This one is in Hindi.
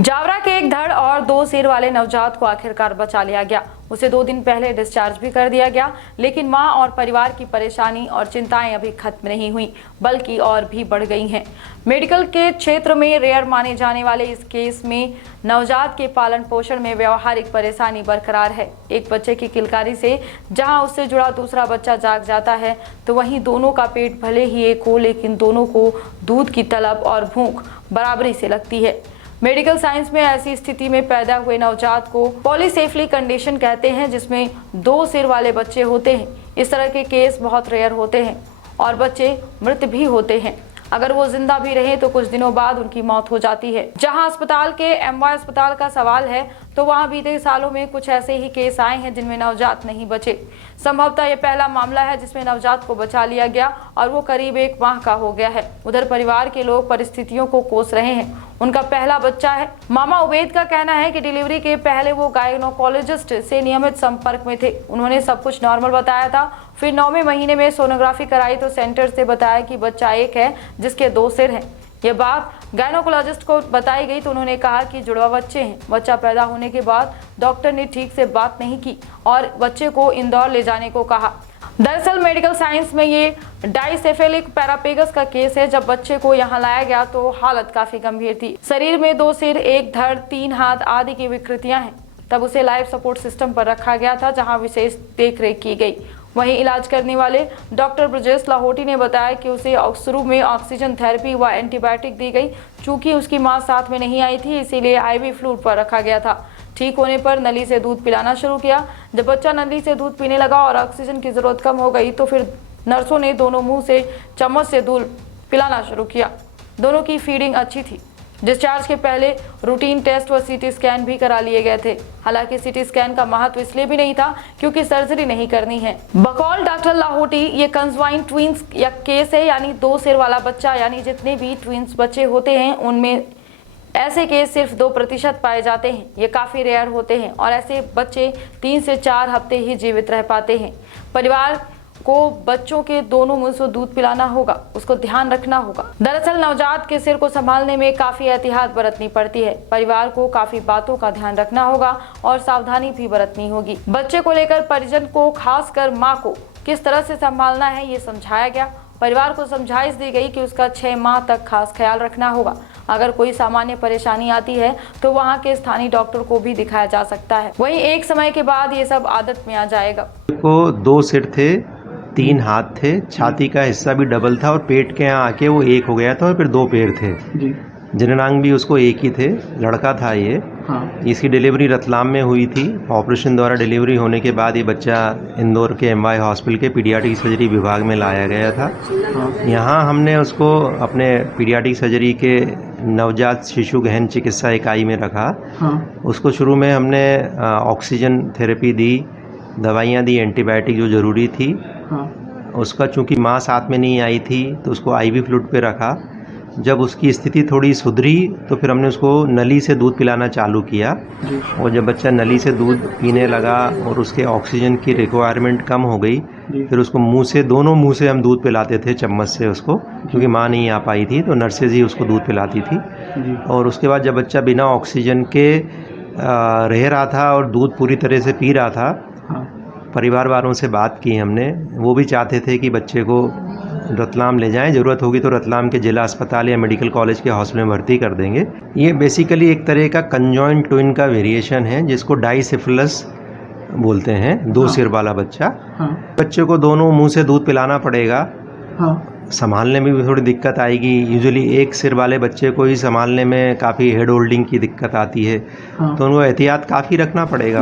जावरा के एक धड़ और 2 सिर वाले नवजात को आखिरकार बचा लिया गया। उसे 2 दिन पहले डिस्चार्ज भी कर दिया गया, लेकिन मां और परिवार की परेशानी और चिंताएं अभी खत्म नहीं हुई, बल्कि और भी बढ़ गई हैं। मेडिकल के क्षेत्र में रेयर माने जाने वाले इस केस में नवजात के पालन पोषण में व्यवहारिक परेशानी बरकरार है। एक बच्चे की किलकारी से जहां उससे जुड़ा दूसरा बच्चा जाग जाता है, तो वहीं दोनों का पेट भले ही एक हो, लेकिन दोनों को दूध की तलब और भूख बराबरी से लगती है। मेडिकल साइंस में ऐसी स्थिति में पैदा हुए नवजात को पॉलीसेफली कंडीशन कहते हैं, जिसमें 2 सिर वाले बच्चे होते हैं। इस तरह के केस बहुत रेयर होते हैं और बच्चे मृत भी होते हैं। अगर वो जिंदा भी रहे तो कुछ दिनों बाद उनकी मौत हो जाती है। जहां अस्पताल के एमवाय अस्पताल का सवाल है, तो वहां बीते सालों में कुछ ऐसे ही केस आए हैं जिनमें नवजात नहीं बचे। संभवतः ये पहला मामला है जिसमें नवजात को बचा लिया गया और वो करीब 1 माह का हो गया है। उधर परिवार के लोग परिस्थितियों को कोस रहे हैं। उनका पहला बच्चा है। मामा उबैद का कहना है कि डिलीवरी के पहले वो गायनोकोलॉजिस्ट से नियमित संपर्क में थे। उन्होंने सब कुछ नॉर्मल बताया था। फिर 9वें महीने में सोनोग्राफी कराई तो सेंटर से बताया कि बच्चा एक है जिसके 2 सिर हैं। ये बात गायनोकोलॉजिस्ट को बताई गई तो उन्होंने कहा कि जुड़वा बच्चे हैं। बच्चा पैदा होने के बाद डॉक्टर ने ठीक से बात नहीं की और बच्चे को इंदौर ले जाने को कहा। दरअसल मेडिकल साइंस में ये डाइसेफेलिक पैरापेगस का केस है। जब बच्चे को यहाँ लाया गया तो हालत काफी गंभीर थी। शरीर में 2 सिर, 1 धड़, 3 हाथ आदि की विकृतियां हैं। तब उसे लाइफ सपोर्ट सिस्टम पर रखा गया था, जहां विशेष देखरेख की गई। वहीं इलाज करने वाले डॉक्टर ब्रजेश लाहौटी ने बताया कि उसे शुरू में ऑक्सीजन थेरेपी व एंटीबायोटिक दी गई। चूंकि उसकी मां साथ में नहीं आई थी, इसीलिए आईवी फ्लूइड पर रखा गया था। ठीक होने पर नली से दूध पिलाना शुरू किया। जब बच्चा नली से दूध पीने लगा और ऑक्सीजन की जरूरत कम हो गई, तो फिर नर्सों ने दोनों मुंह से चम्मच से दूध पिलाना शुरू किया। दोनों की फीडिंग अच्छी थी। डिस्चार्ज के पहले रूटीन टेस्ट व सीटी स्कैन भी करा लिए गए थे। हालांकि सीटी स्कैन का महत्व इसलिए भी नहीं था क्योंकि सर्जरी नहीं करनी है। बकौल डॉक्टर लाहौटी, ये कंजवाइन ट्विंस या केस है, यानी 2 सिर वाला बच्चा। यानी जितने भी ट्विंस बच्चे होते हैं उनमें ऐसे केस सिर्फ 2% पाए जाते हैं। ये काफी रेयर होते हैं और ऐसे बच्चे 3 से 4 हफ्ते ही जीवित रह पाते हैं। परिवार को बच्चों के दोनों मुंह से दूध पिलाना होगा, उसको ध्यान रखना होगा। दरअसल नवजात के सिर को संभालने में काफी एहतियात बरतनी पड़ती है। परिवार को काफी बातों का ध्यान रखना होगा और सावधानी भी बरतनी होगी। बच्चे को लेकर परिजन को, खासकर माँ को किस तरह से संभालना है ये समझाया गया। परिवार को समझाइश दी गई कि उसका 6 माह तक खास ख्याल रखना होगा। अगर कोई सामान्य परेशानी आती है तो वहाँ के स्थानीय डॉक्टर को भी दिखाया जा सकता है। वहीं एक समय के बाद ये सब आदत में आ जाएगा। को 2 सिर थे, 3 हाथ थे, छाती का हिस्सा भी डबल था और पेट के यहाँ आके वो 1 हो गया था और फिर 2 पैर थे जी। जननांग भी उसको 1 ही थे, लड़का था ये। हाँ। इसकी डिलीवरी रतलाम में हुई थी। ऑपरेशन द्वारा डिलीवरी होने के बाद ये बच्चा इंदौर के एमवाय हॉस्पिटल के पीडियाट्रिक सर्जरी विभाग में लाया गया था। हाँ। यहाँ हमने उसको अपने पीडियाट्रिक सर्जरी के नवजात शिशु गहन चिकित्सा इकाई में रखा। हाँ। उसको शुरू में हमने ऑक्सीजन थेरेपी दी, दवाइयाँ दी, एंटीबायोटिक जो ज़रूरी थी। हाँ। उसका चूँकि माँ साथ में नहीं आई थी तो उसको आईवी फ्लूइड पे रखा। जब उसकी स्थिति थोड़ी सुधरी तो फिर हमने उसको नली से दूध पिलाना चालू किया और जब बच्चा नली से दूध पीने लगा और उसके ऑक्सीजन की रिक्वायरमेंट कम हो गई, फिर उसको मुंह से, दोनों मुंह से हम दूध पिलाते थे चम्मच से उसको, क्योंकि माँ नहीं आ पाई थी तो नर्सेज ही उसको दूध पिलाती थी। और उसके बाद जब बच्चा बिना ऑक्सीजन के रह रहा था और दूध पूरी तरह से पी रहा था, परिवार वालों से बात की हमने। वो भी चाहते थे कि बच्चे को रतलाम ले जाएं, ज़रूरत होगी तो रतलाम के जिला अस्पताल या मेडिकल कॉलेज के हॉस्पिटल में भर्ती कर देंगे। ये बेसिकली एक तरह का कंजॉइंट ट्विन का वेरिएशन है जिसको डाइसेफेलस बोलते हैं, 2 सिर वाला बच्चा। हाँ। बच्चे को दोनों मुंह से दूध पिलाना पड़ेगा। हाँ। संभालने में भी थोड़ी दिक्कत आएगी। यूजुअली 1 सिर वाले बच्चे को ही संभालने में काफ़ी हेड होल्डिंग की दिक्कत आती है। हाँ। तो उनको एहतियात काफ़ी रखना पड़ेगा।